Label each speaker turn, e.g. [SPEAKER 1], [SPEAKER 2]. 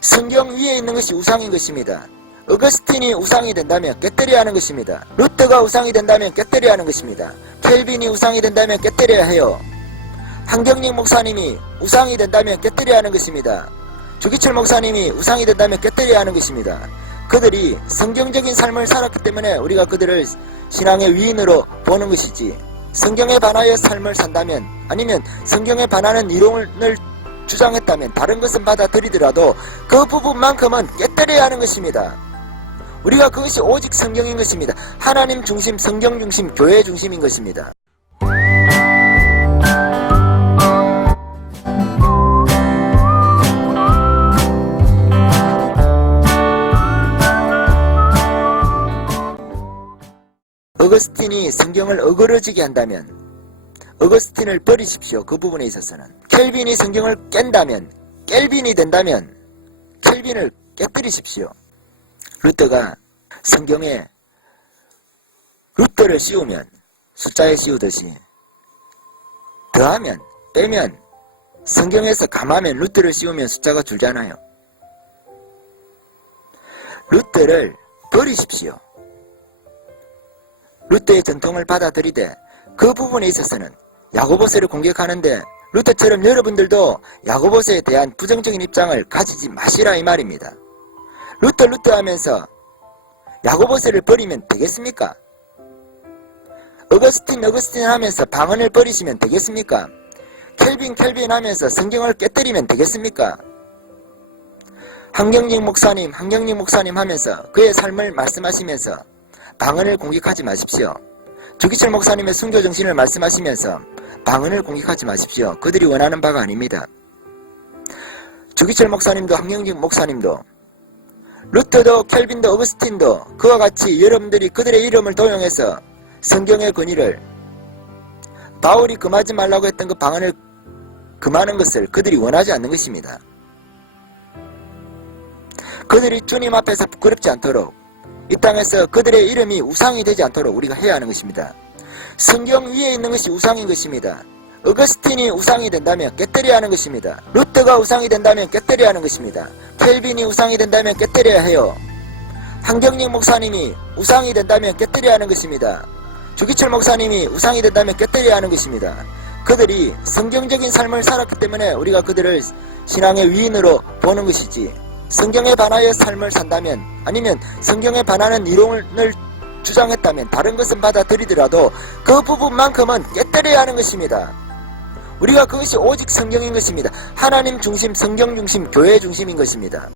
[SPEAKER 1] 성경 위에 있는 것이 우상인 것입니다. 어거스틴이 우상이 된다면 깨뜨려야 하는 것입니다. 루트가 우상이 된다면 깨뜨려야 하는 것입니다. 켈빈이 우상이 된다면 깨뜨려야 해요. 한경림 목사님이 우상이 된다면 깨뜨려야 하는 것입니다. 주기철 목사님이 우상이 된다면 깨뜨려야 하는 것입니다. 그들이 성경적인 삶을 살았기 때문에 우리가 그들을 신앙의 위인으로 보는 것이지 성경에 반하여 삶을 산다면 아니면 성경에 반하는 이론을 주장했다면 다른 것은 받아들이더라도 그 부분만큼은 깨뜨려야 하는 것입니다. 우리가 그것이 오직 성경인 것입니다. 하나님 중심, 성경 중심, 교회 중심인 것입니다. 어거스틴이 성경을 어그러지게 한다면 어거스틴을 버리십시오. 그 부분에 있어서는 켈빈이 성경을 깬다면 켈빈이 된다면 켈빈을 깨뜨리십시오. 루터가 성경에 루터를 씌우면 숫자에 씌우듯이 더하면 빼면 성경에서 감하면 루터를 씌우면 숫자가 줄잖아요. 루터를 버리십시오. 루터의 전통을 받아들이되 그 부분에 있어서는 야고보서를 공격하는데 루터처럼 여러분들도 야고보서에 대한 부정적인 입장을 가지지 마시라 이 말입니다. 루터 루터 하면서 야고보서를 버리면 되겠습니까? 어거스틴 어거스틴 하면서 방언을 버리시면 되겠습니까? 켈빈 켈빈 하면서 성경을 깨뜨리면 되겠습니까? 한경직 목사님 한경직 목사님 하면서 그의 삶을 말씀하시면서 방언을 공격하지 마십시오. 주기철 목사님의 순교 정신을 말씀하시면서 방언을 공격하지 마십시오. 그들이 원하는 바가 아닙니다. 주기철 목사님도 한경직 목사님도 루터도 켈빈도 어거스틴도 그와 같이 여러분들이 그들의 이름을 도용해서 성경의 권위를 바울이 금하지 말라고 했던 그 방언을 금하는 것을 그들이 원하지 않는 것입니다. 그들이 주님 앞에서 부끄럽지 않도록 이 땅에서 그들의 이름이 우상이 되지 않도록 우리가 해야 하는 것입니다. 성경 위에 있는 것이 우상인 것입니다. 어거스틴이 우상이 된다면 깨뜨려야 하는 것입니다. 루터가 우상이 된다면 깨뜨려야 하는 것입니다. 켈빈이 우상이 된다면 깨뜨려야 해요. 한경림 목사님이 우상이 된다면 깨뜨려야 하는 것입니다. 주기철 목사님이 우상이 된다면 깨뜨려야 하는 것입니다. 그들이 성경적인 삶을 살았기 때문에 우리가 그들을 신앙의 위인으로 보는 것이지 성경에 반하여 삶을 산다면 아니면 성경에 반하는 이론을 주장했다면 다른 것은 받아들이더라도 그 부분만큼은 깨뜨려야 하는 것입니다. 우리가 그것이 오직 성경인 것입니다. 하나님 중심, 성경 중심, 교회 중심인 것입니다.